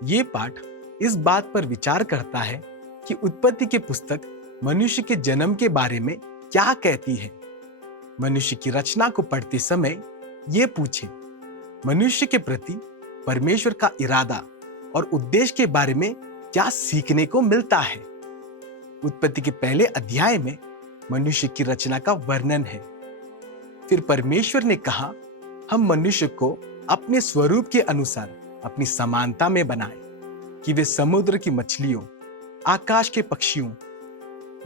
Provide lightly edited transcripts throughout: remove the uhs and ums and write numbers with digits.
ये पाठ इस बात पर विचार करता है कि उत्पत्ति की पुस्तक मनुष्य के जन्म के बारे में क्या कहती है। मनुष्य की रचना को पढ़ते समय ये पूछे, मनुष्य के प्रति परमेश्वर का इरादा और उद्देश्य के बारे में क्या सीखने को मिलता है। उत्पत्ति के पहले अध्याय में मनुष्य की रचना का वर्णन है। फिर परमेश्वर ने कहा, हम मनुष्य को अपने स्वरूप के अनुसार अपनी समानता में बनाए कि वे समुद्र की मछलियों, आकाश के पक्षियों,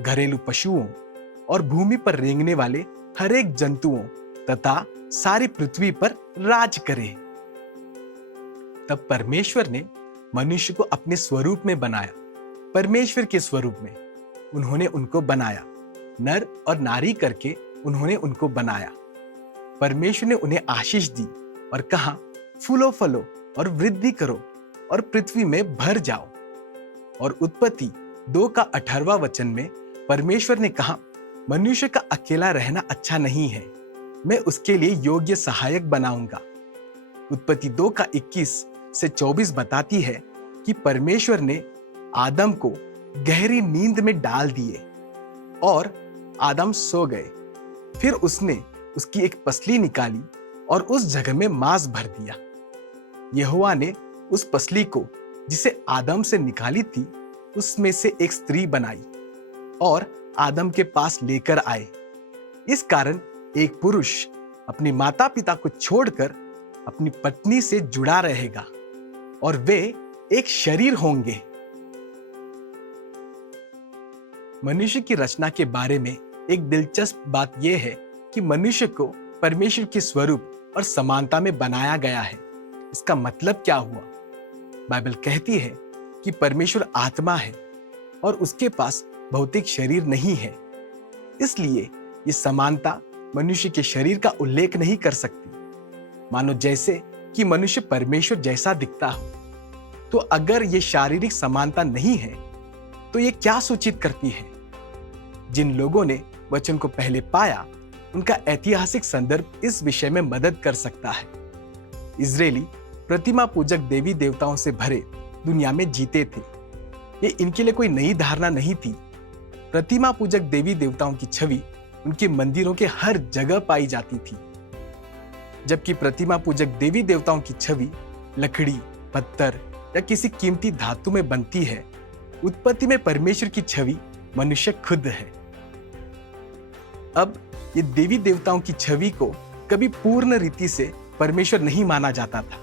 घरेलू पशुओं और भूमि पर रेंगने वाले हर एक जंतुओं तथा सारी पृथ्वी पर राज करें। तब परमेश्वर ने मनुष्य को अपने स्वरूप में बनाया। परमेश्वर के स्वरूप में उन्होंने उनको बनाया, नर और नारी करके उन्होंने उनको बनाया। परमेश्वर ने उन्हें आशीष दी और कहा, फूलो फलो और वृद्धि करो और पृथ्वी में भर जाओ। और उत्पत्ति 2:18 में परमेश्वर ने कहा, मनुष्य का अकेला रहना अच्छा नहीं है, मैं उसके लिए योग्य सहायक बनाऊंगा। उत्पत्ति 2:21-24 बताती है कि परमेश्वर ने आदम को गहरी नींद में डाल दिए और आदम सो गए। फिर उसने उसकी एक पसली निकाली और उस जगह में मांस भर दिया। यहोवा ने उस पसली को जिसे आदम से निकाली थी उसमें से एक स्त्री बनाई और आदम के पास लेकर आए। इस कारण एक पुरुष अपनी माता पिता को छोड़कर अपनी पत्नी से जुड़ा रहेगा और वे एक शरीर होंगे। मनुष्य की रचना के बारे में एक दिलचस्प बात यह है कि मनुष्य को परमेश्वर के स्वरूप और समानता में बनाया गया है। इसका मतलब क्या हुआ? बाइबल कहती है कि परमेश्वर आत्मा है और उसके पास भौतिक शरीर नहीं है। इसलिए ये समानता मनुष्य के शरीर का उल्लेख नहीं कर सकती, मानो जैसे कि मनुष्य परमेश्वर जैसा दिखता हो। तो अगर ये शारीरिक समानता नहीं है तो ये क्या सूचित करती है? जिन लोगों ने वचन को पहले पाया उनका ऐतिहासिक संदर्भ इस विषय में मदद कर सकता है। इजरायली प्रतिमा पूजक देवी देवताओं से भरे दुनिया में जीते थे। ये इनके लिए कोई नई धारणा नहीं थी। प्रतिमा पूजक देवी देवताओं की छवि उनके मंदिरों के हर जगह पाई जाती थी, जबकि प्रतिमा पूजक देवी देवताओं की छवि लकड़ी, पत्थर या किसी कीमती धातु में बनती है। उत्पत्ति में परमेश्वर की छवि मनुष्य खुद है। अब ये देवी देवताओं की छवि को कभी पूर्ण रीति से परमेश्वर नहीं माना जाता था,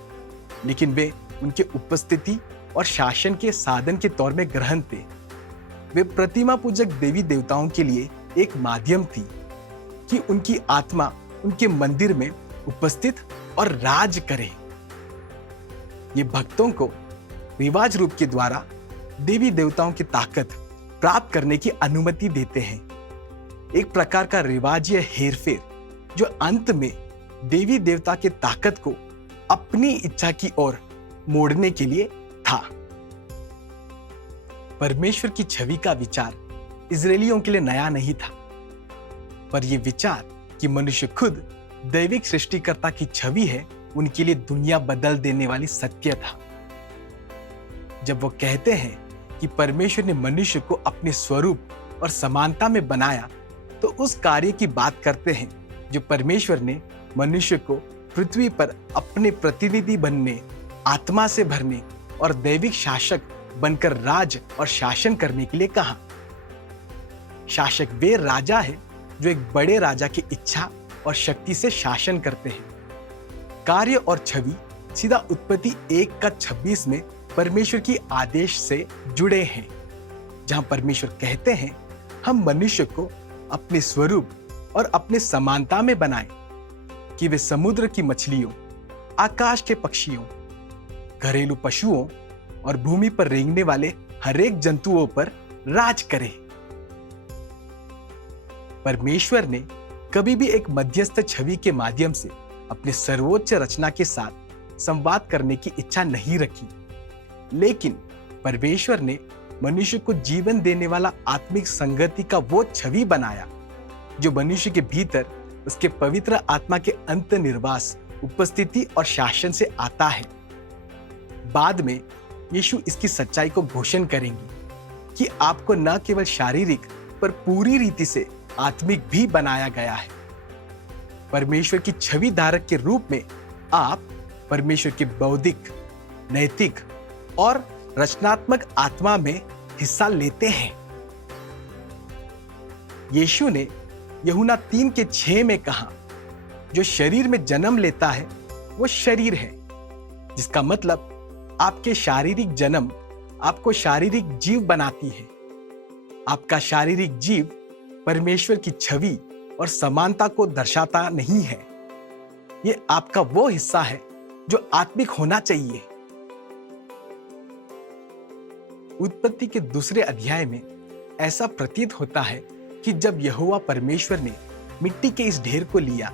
लेकिन वे उनके उपस्थिति और शासन के साधन के तौर में ग्रहण थे। वे प्रतिमा पूजक देवी देवताओं के लिए एक माध्यम थी कि उनकी आत्मा उनके मंदिर में उपस्थित और राज करे। ये भक्तों को रिवाज रूप के द्वारा देवी देवताओं की ताकत प्राप्त करने की अनुमति देते हैं। एक प्रकार का रिवाज या हेरफेर जो अंत में देवी देवता के ताकत को अपनी इच्छा की ओर मोड़ने के लिए था। परमेश्वर की छवि का विचार इजरायलियों के लिए नया नहीं था, पर यह विचार कि मनुष्य खुद दैविक सृष्टिकर्ता की छवि है उनके लिए दुनिया बदल देने वाली सत्य था। जब वो कहते हैं कि परमेश्वर ने मनुष्य को अपने स्वरूप और समानता में बनाया, तो उस कार्य की बात करते हैं जो परमेश्वर ने मनुष्य को पृथ्वी पर अपने प्रतिनिधि बनने, आत्मा से भरने और दैविक शासक बनकर राज और शासन करने के लिए कहा। शासक वे राजा है जो एक बड़े राजा की इच्छा और शक्ति से शासन करते हैं। कार्य और छवि सीधा उत्पत्ति 1:26 में परमेश्वर की आदेश से जुड़े हैं, जहां परमेश्वर कहते हैं, हम मनुष्य को अपने स्वरूप और अपने समानता में बनाएं कि वे समुद्र की मछलियों, आकाश के पक्षियों, घरेलू पशुओं और भूमि पर रेंगने वाले हर एक जंतुओं पर राज करें। परमेश्वर ने कभी भी एक मध्यस्थ छवि के माध्यम से अपने सर्वोच्च रचना के साथ संवाद करने की इच्छा नहीं रखी, लेकिन परमेश्वर ने मनुष्य को जीवन देने वाला आत्मिक संगति का वो छवि बनाया जो मनुष्य के भीतर उसके पवित्र आत्मा के अंतर्निर्वास, उपस्थिति और शासन से आता है। बाद में यीशु इसकी सच्चाई को घोषण करेंगे कि आपको न केवल शारीरिक पर पूरी रीति से आत्मिक भी बनाया गया है। परमेश्वर की छवि धारक के रूप में आप परमेश्वर के बौद्धिक, नैतिक और रचनात्मक आत्मा में हिस्सा लेते हैं। यीशु ने यूहन्ना 3:6 में कहा, जो शरीर में जन्म लेता है वो शरीर है, जिसका मतलब आपके शारीरिक जन्म आपको शारीरिक जीव बनाती है। आपका शारीरिक जीव परमेश्वर की छवि और समानता को दर्शाता नहीं है। ये आपका वो हिस्सा है जो आत्मिक होना चाहिए। उत्पत्ति के दूसरे अध्याय में ऐसा प्रतीत होता है कि जब यहोवा परमेश्वर ने मिट्टी के इस ढेर को लिया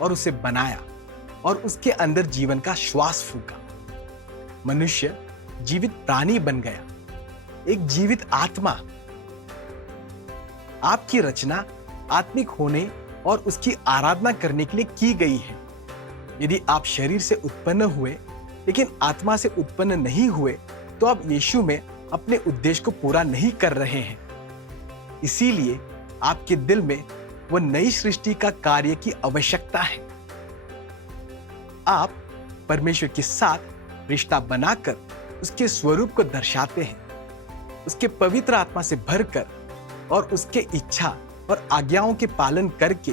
और उसे बनाया और उसके अंदर जीवन का श्वास फूंका, मनुष्य जीवित प्राणी बन गया, एक जीवित आत्मा। आपकी रचना आत्मिक होने और उसकी आराधना करने के लिए की गई है। यदि आप शरीर से उत्पन्न हुए लेकिन आत्मा से उत्पन्न नहीं हुए तो आप यीशु में अपने उद्देश्य को पूरा नहीं कर रहे हैं। इसीलिए आपके दिल में वो नई सृष्टि का कार्य की आवश्यकता है। आप परमेश्वर के साथ रिश्ता बनाकर उसके स्वरूप को दर्शाते हैं, उसके पवित्र आत्मा से भरकर और उसके इच्छा और आज्ञाओं के पालन करके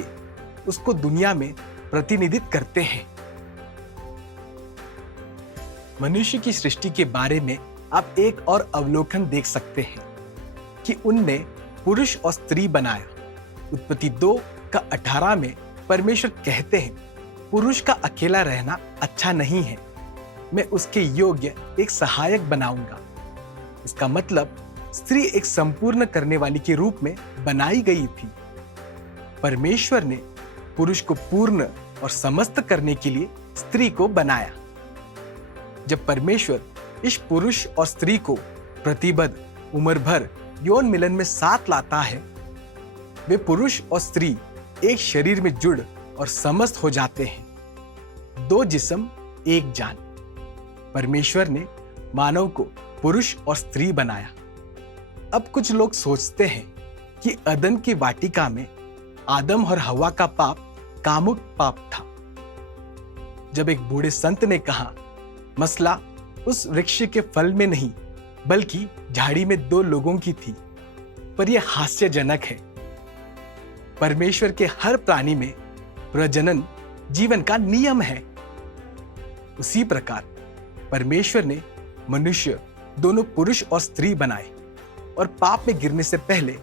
उसको दुनिया में प्रतिनिधित्व करते हैं। मनुष्य की सृष्टि के बारे में आप एक और अवलोकन देख सकते हैं कि उनने पुरुष और स्त्री बनाया। उत्पत्ति 2:18 में परमेश्वर कहते हैं, पुरुष का अकेला रहना अच्छा नहीं है, मैं उसके योग्य एक सहायक बनाऊंगा। इसका मतलब स्त्री एक संपूर्ण करने वाली के रूप में बनाई गई थी। परमेश्वर ने पुरुष को पूर्ण और समस्त करने के लिए स्त्री को बनाया। जब परमेश्वर इस पुरुष और स्त्री को प्रतिबद्ध उम्र भर यौन मिलन में साथ लाता है, वे पुरुष और स्त्री एक शरीर में जुड़ और समस्त हो जाते हैं, दो जिस्म एक जान। परमेश्वर ने मानव को पुरुष और स्त्री बनाया। अब कुछ लोग सोचते हैं कि अदन की वाटिका में आदम और हवा का पाप कामुक पाप था। जब एक बूढ़े संत ने कहा, मसला उस वृक्ष के फल में नहीं बल्कि झाड़ी में दो लोगों की थी, पर यह हास्यजनक है। परमेश्वर के हर प्राणी में प्रजनन जीवन का नियम है। उसी प्रकार परमेश्वर ने मनुष्य दोनों पुरुष और स्त्री बनाए और पाप में गिरने से पहले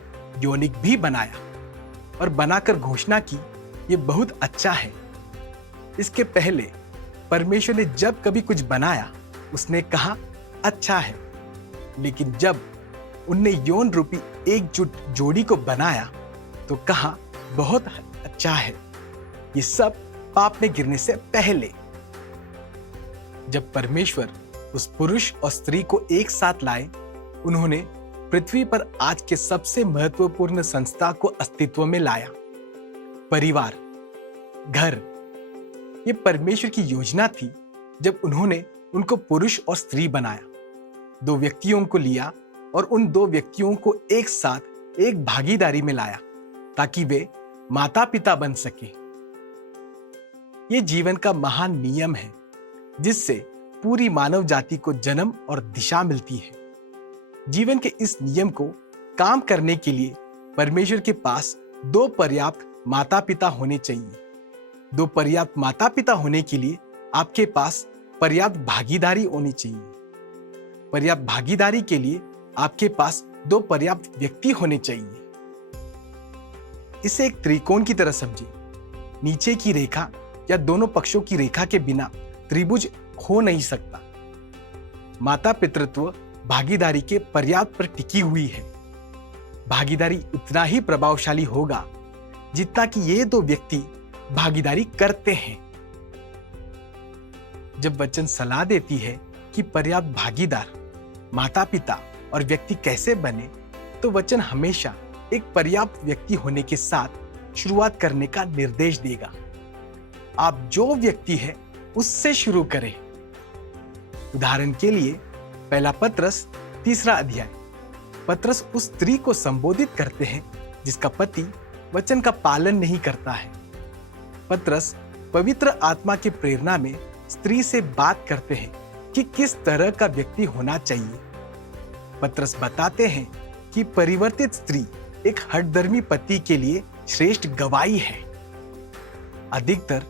यौनिक भी बनाया और बनाकर घोषणा की, ये बहुत अच्छा है। इसके पहले परमेश्वर ने जब कभी कुछ बनाया उसने कहा अच्छा है, लेकिन जब उनने यौन रूपी एकजुट जोड़ी को बनाया तो कहा बहुत अच्छा है। ये सब पाप में गिरने से पहले। जब परमेश्वर उस पुरुष और स्त्री को एक साथ लाए, उन्होंने पृथ्वी पर आज के सबसे महत्वपूर्ण संस्था को अस्तित्व में लाया, परिवार, घर। ये परमेश्वर की योजना थी जब उन्होंने उनको पुरुष और स्त्री बनाया, दो व्यक्तियों को लिया और उन दो व्यक्तियों को एक साथ एक भागीदारी में लाया ताकि वे माता पिता बन सके। ये जीवन का महान नियम है जिससे पूरी मानव जाति को जन्म और दिशा मिलती है। जीवन के इस नियम को काम करने के लिए परमेश्वर के पास दो पर्याप्त माता पिता होने चाहिए। दो पर्याप्त माता पिता होने के लिए आपके पास पर्याप्त भागीदारी होनी चाहिए। पर्याप्त भागीदारी के लिए आपके पास दो पर्याप्त व्यक्ति होने चाहिए। इसे एक त्रिकोण की तरह समझिए। नीचे की रेखा या दोनों पक्षों की रेखा के बिना त्रिभुज हो नहीं सकता। माता पितृत्व भागीदारी के पर्याप्त पर टिकी हुई है। भागीदारी उतना ही प्रभावशाली होगा जितना कि ये दो व्यक्ति भागीदारी करते हैं। जब वचन सलाह देती है कि पर्याप्त भागीदार माता पिता और व्यक्ति कैसे बने, तो वचन हमेशा एक पर्याप्त व्यक्ति होने के साथ शुरुआत करने का निर्देश देगा। आप जो व्यक्ति है उससे शुरू करें। उदाहरण के लिए पहला पत्रस 3 अध्याय। पत्रस उस स्त्री को संबोधित करते हैं जिसका पति वचन का पालन नहीं करता है। पत्रस पवित्र आत्मा की प्रेरणा में स्त्री से बात करते हैं कि किस तरह का व्यक्ति होना चाहिए। पत्रस बताते हैं कि परिवर्तित स्त्री एक हठधर्मी पति के लिए श्रेष्ठ गवाही है। अधिकतर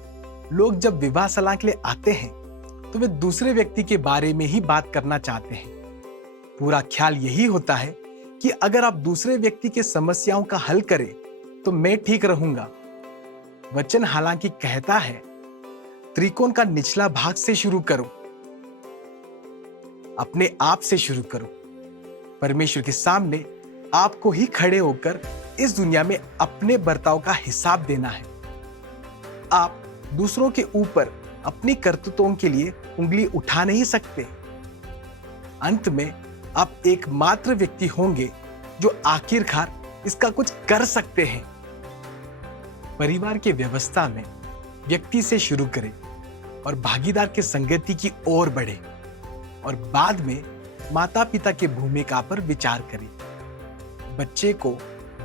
लोग जब विवाह सलाह के लिए आते हैं तो वे दूसरे व्यक्ति के बारे में ही बात करना चाहते हैं। पूरा ख्याल यही होता है कि अगर आप दूसरे व्यक्ति के समस्याओं का हल करें तो मैं ठीक रहूंगा। वचन हालांकि कहता है त्रिकोण का निचला भाग से शुरू करो, अपने आप से शुरू करो। परमेश्वर के सामने आपको ही खड़े होकर इस दुनिया में अपने बर्ताव का हिसाब देना है। आप दूसरों के ऊपर अपनी करतूतों के लिए उंगली उठा नहीं सकते। अंत में आप एकमात्र व्यक्ति होंगे जो आखिरकार इसका कुछ कर सकते हैं। परिवार की व्यवस्था में व्यक्ति से शुरू करें और भागीदार के संगति की ओर बढ़े और बाद में माता पिता की भूमिका पर विचार करें। बच्चे को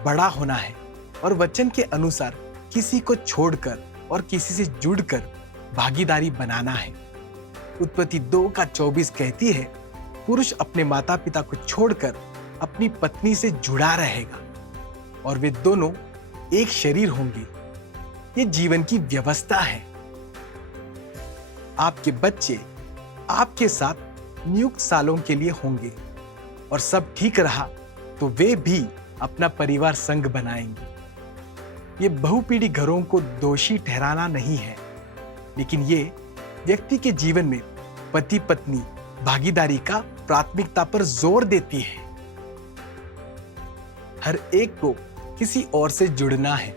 बड़ा होना है और वचन के अनुसार किसी को छोड़कर और किसी से जुड़कर भागीदारी बनाना है। उत्पत्ति 2:24 कहती है, पुरुष अपने माता पिता को छोड़कर अपनी पत्नी से जुड़ा रहेगा और वे दोनों एक शरीर होंगे। ये जीवन की व्यवस्था है। आपके बच्चे आपके साथ नियुक्त सालों के लिए होंगे और सब ठीक रहा तो वे भी अपना परिवार संघ बनाएंगे। ये बहुपीढ़ी घरों को दोषी ठहराना नहीं है, लेकिन ये व्यक्ति के जीवन में पति पत्नी भागीदारी का प्राथमिकता पर जोर देती है। हर एक को किसी और से जुड़ना है।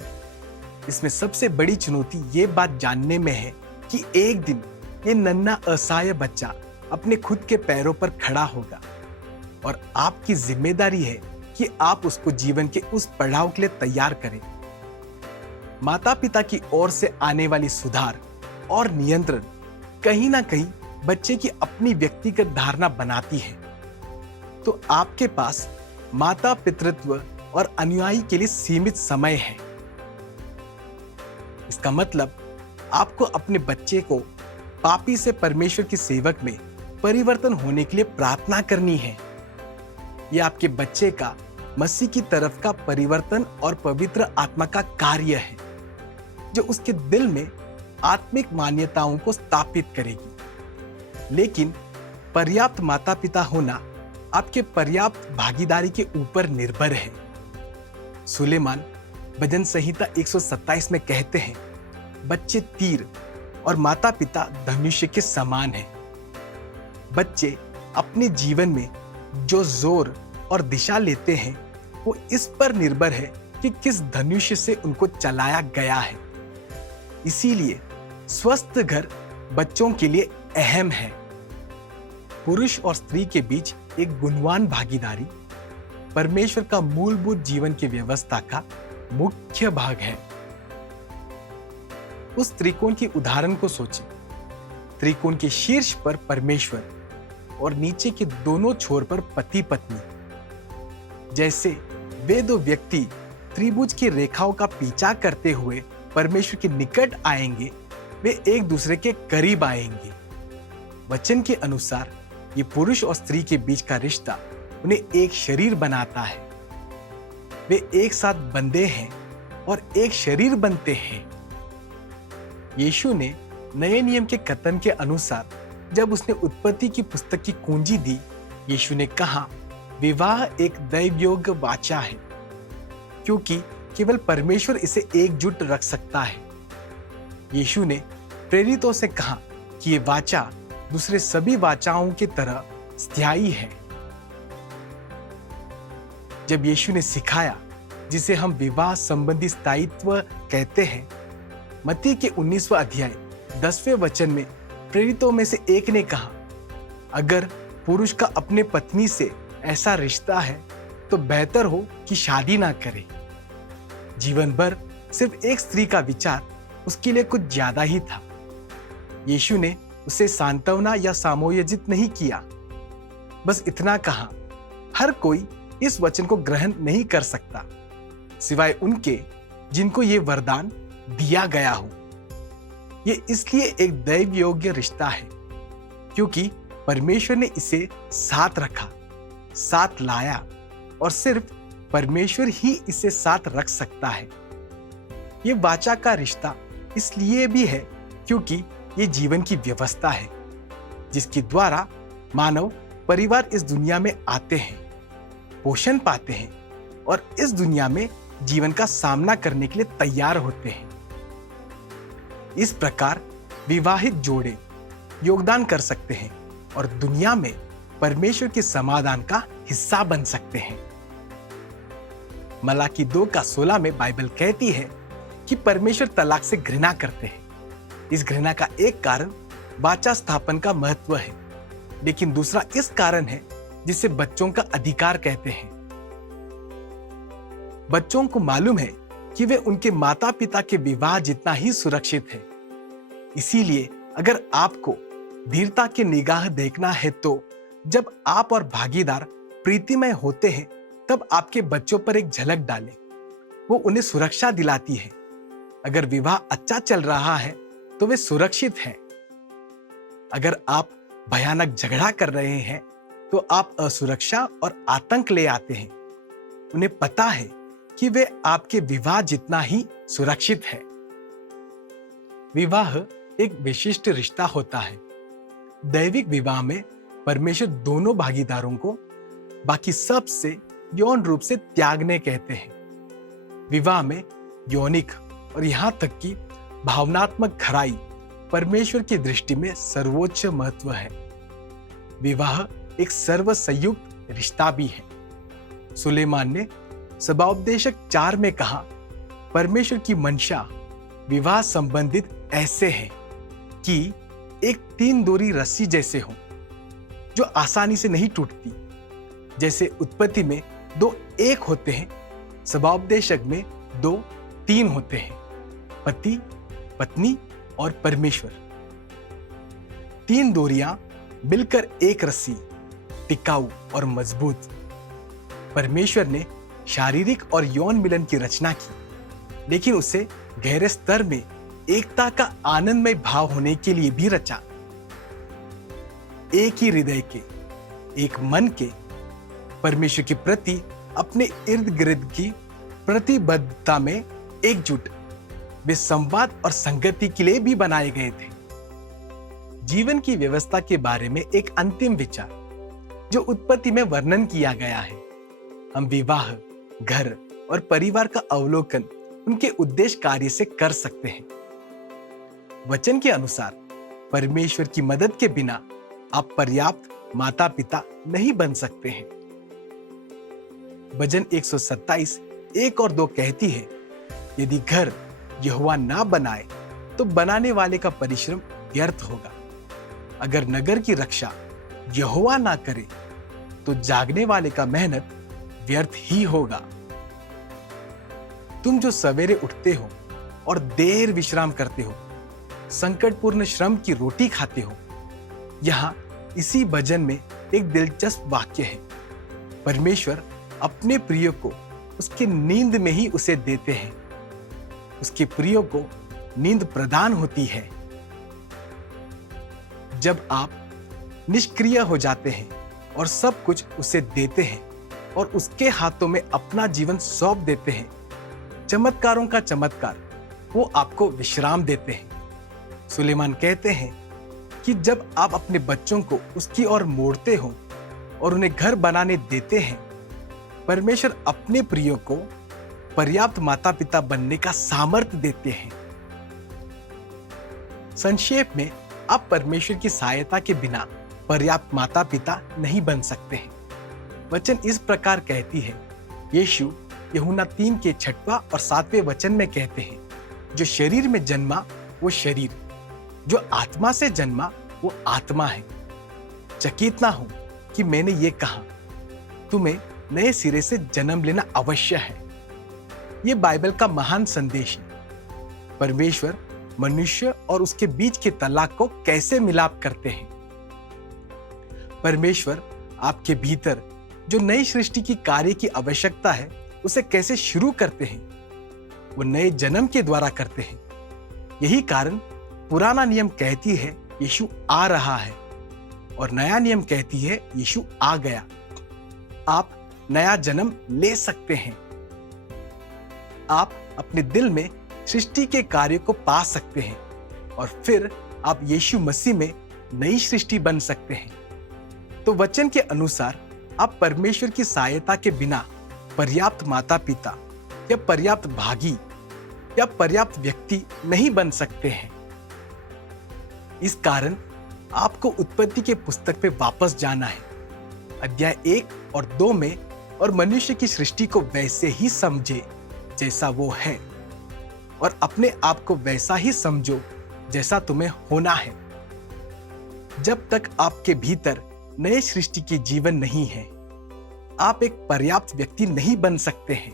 इसमें सबसे बड़ी चुनौती ये बात जानने में है कि एक दिन ये नन्हा असहाय बच्चा अपने खुद के पैरों पर खड़ा होगा और आपकी जिम्मेदारी है कि आप उसको जीवन के उस पड़ाव के लिए तैयार करें। माता पिता की ओर से आने वाली सुधार और नियंत्रण कहीं ना कहीं बच्चे की अपनी व्यक्तिगत धारणा बनाती है। तो आपके पास माता पितृत्व और अनुयायी के लिए सीमित समय है। इसका मतलब आपको अपने बच्चे को पापी से परमेश्वर के सेवक में परिवर्तन होने के लिए प्रार्थना करनी है। यह आपके बच्चे का मसीह की तरफ का परिवर्तन और पवित्र आत्मा का कार्य है, जो उसके दिल में आत्मिक मान्यताओं को स्थापित करेगी। लेकिन पर्याप्त माता पिता होना आपके पर्याप्त भागीदारी के ऊपर निर्भर है। सुलेमान भजन संहिता 127 में कहते हैं, बच्चे तीर और माता पिता धनुष्य के समान हैं। बच्चे अपने जीवन में जो जोर और दिशा लेते हैं वो इस पर निर्भर है कि किस धनुष्य से उनको चलाया गया है। इसीलिए स्वस्थ घर बच्चों के लिए अहम है। पुरुष और स्त्री के बीच एक गुणवान भागीदारी परमेश्वर का मूलभूत जीवन की व्यवस्था का मुख्य भाग है। उस त्रिकोण के उदाहरण को सोचें। त्रिकोण के शीर्ष पर परमेश्वर और नीचे के दोनों छोर पर पति पत्नी। जैसे वे दो व्यक्ति त्रिभुज की रेखाओं का पीछा करते हुए परमेश्वर के निकट आएंगे, वे एक दूसरे के करीब आएंगे। वचन के अनुसार ये पुरुष और स्त्री के बीच का रिश्ता उन्हें एक शरीर बनाता है। वे एक साथ बंधे हैं और एक शरीर बनते हैं। यीशु ने नए नियम के कथन के अनुसार जब उसने उत्पत्ति की पुस्तक की कुंजी दी, यीशु ने कहा, विवाह एक दैवयोग्य वाचा है, क्योंकि केवल परमेश्वर इसे एकजुट रख सकता है। यीशु ने प्रेरितों से कहा कि ये वाचा दूसरे सभी वाचाओं की तरह स्थायी है। जब यीशु ने सिखाया, जिसे हम विवाह संबंधी स्थायित्व कहते हैं, मत्ती के 19वां अध्याय 10वें वचन में प्रेरितों में से एक ने कहा, अगर पुरुष का अपने पत्नी से ऐसा रिश्ता है तो बेहतर हो कि शादी ना करे। जीवन भर सिर्फ एक स्त्री का विचार उसके लिए कुछ ज्यादा ही था। यीशु ने उसे सांत्वना या समायोजित नहीं किया। बस इतना कहा, हर कोई इस वचन को ग्रहण नहीं कर सकता सिवाय उनके जिनको ये वरदान दिया गया हो। ये इसलिए एक दैव योग्य रिश्ता है क्योंकि परमेश्वर ने इसे साथ रखा, साथ लाया, और सिर्फ परमेश्वर ही इसे साथ रख सकता है। ये वाचा का रिश्ता इसलिए भी है क्योंकि ये जीवन की व्यवस्था है जिसके द्वारा मानव परिवार इस दुनिया में आते हैं, पोषण पाते हैं और इस दुनिया में जीवन का सामना करने के लिए तैयार होते हैं। इस प्रकार विवाहित जोड़े योगदान कर सकते हैं और दुनिया में परमेश्वर के समाधान का हिस्सा बन सकते हैं। मलाकी 2:16 में बाइबल कहती है कि परमेश्वर तलाक से घृणा करते हैं। इस घृणा का एक कारण वाचा स्थापन का महत्व है, लेकिन दूसरा इस कारण है जिसे बच्चों का अधिकार कहते हैं। बच्चों को मालूम है कि वे उनके माता पिता के विवाह जितना ही सुरक्षित है। इसीलिए अगर आपको धीरता की निगाह देखना है तो जब आप और भागीदार प्रीतिमय होते हैं तब आपके बच्चों पर एक झलक डालें। वो उन्हें सुरक्षा दिलाती है। अगर विवाह अच्छा चल रहा है तो वे सुरक्षित हैं। अगर आप भयानक झगड़ा कर रहे हैं तो आप असुरक्षा और आतंक ले आते हैं। उन्हें पता है कि वे आपके विवाह जितना ही सुरक्षित है। विवाह एक विशिष्ट रिश्ता होता है। दैविक विवाह में परमेश्वर दोनों भागीदारों को बाकी सब से यौन रूप से त्यागने कहते हैं। विवाह में यौनिक और यहां तक कि भावनात्मक खराई परमेश्वर की दृष्टि में सर्वोच्च महत्व है। विवाह एक सर्वसंयुक्त रिश्ता भी है। सुलेमान ने सभाउपदेशक 4 में कहा, परमेश्वर की मंशा विवाह संबंधित ऐसे है कि एक 3 डोरी रस्सी जैसे हो जो आसानी से नहीं टूटती। जैसे उत्पत्ति में 2 एक होते हैं, सभाउपदेशक में 2 3 होते हैं, पति, पत्नी और परमेश्वर। 3 डोरियां मिलकर एक रस्सी, टिकाऊ और मजबूत। परमेश्वर ने शारीरिक और यौन मिलन की रचना की, लेकिन उसे गहरे स्तर में एकता का आनंदमय भाव होने के लिए भी रचा। एक ही हृदय के, एक मन के, परमेश्वर के प्रति अपने इर्द गिर्द की प्रतिबद्धता में एकजुट वे संवाद और संगति के लिए भी बनाए गए थे। जीवन की व्यवस्था के बारे में एक अंतिम विचार जो उत्पत्ति में वर्णन किया गया है। हम विवाह, घर और परिवार का अवलोकन उनके उद्देश्य कार्य से कर सकते हैं। वचन के अनुसार परमेश्वर की मदद के बिना आप पर्याप्त माता पिता नहीं बन सकते हैं। भजन 127 1 और 2 कहती है, यदि घर यहोवा ना बनाए तो बनाने वाले का परिश्रम व्यर्थ होगा। अगर नगर की रक्षा यहोवा ना करे तो जागने वाले का मेहनत व्यर्थ ही होगा। तुम जो सवेरे उठते हो और देर विश्राम करते हो, संकटपूर्ण श्रम की रोटी खाते हो। यहां इसी भजन में एक दिलचस्प वाक्य है। परमेश्वर अपने प्रिय को उसके नींद में ही उसे देते हैं। उसके प्रिय को नींद प्रदान होती है। जब आप निष्क्रिय हो जाते हैं और सब कुछ उसे देते हैं और उसके हाथों में अपना जीवन सौंप देते हैं, चमत्कारों का चमत्कार, वो आपको विश्राम देते हैं। सुलेमान कहते हैं कि जब आप अपने बच्चों को उसकी ओर मोड़ते हो और उन्हें घर बनाने देते हैं, परमेश्वर अपने प्रिय को पर्याप्त माता पिता बनने का सामर्थ्य देते हैं। संक्षेप में, आप परमेश्वर की सहायता के बिना पर्याप्त माता पिता नहीं बन सकते हैं। वचन इस प्रकार कहती है। यीशु यूहन्ना 3 के 6वां और 7वें वचन में कहते हैं, जो शरीर में जन्मा वो शरीर, जो आत्मा से जन्मा वो आत्मा है। चकित ना हो कि मैंने ये कहा, तुम्हें नए सिरे से जन्म लेना अवश्य है। ये बाइबल का महान संदेश है। परमेश्वर मनुष्य और उसके बीच के तलाक को कैसे मिलाप करते हैं। परमेश्वर आपके भीतर जो नई सृष्टि की कार्य की आवश्यकता है उसे कैसे शुरू करते हैं? वो नए जन्म के द्वारा करते हैं। यही कारण पुराना नियम कहती है यीशु आ रहा है और नया नियम कहती है यीशु आ गया। आप नया जन्म ले सकते हैं। आप अपने दिल में सृष्टि के कार्य को पा सकते हैं और फिर आप यीशु मसीह में नई सृष्टि बन सकते हैं। तो वचन के अनुसार आप परमेश्वर की सहायता के बिना पर्याप्त माता पिता या पर्याप्त भागी या पर्याप्त व्यक्ति नहीं बन सकते हैं। इस कारण आपको उत्पत्ति के पुस्तक पे वापस जाना है, अध्याय 1 और 2 में, और मनुष्य की सृष्टि को वैसे ही समझे जैसा वो है और अपने आप को वैसा ही समझो जैसा तुम्हें होना है। जब तक आपके भीतर नए सृष्टि की जीवन नहीं है, आप एक पर्याप्त व्यक्ति नहीं बन सकते हैं।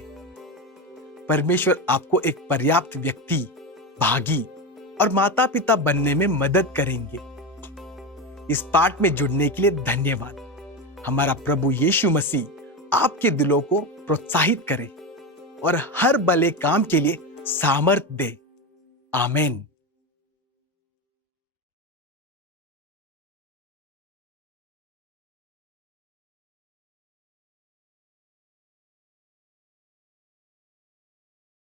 परमेश्वर आपको एक पर्याप्त व्यक्ति, भागी और माता पिता बनने में मदद करेंगे। इस पाठ में जुड़ने के लिए धन्यवाद। हमारा प्रभु यीशु मसीह आपके दिलों को प्रोत्साहित करे और हर भले काम के लिए सामर्थ दे। आमीन।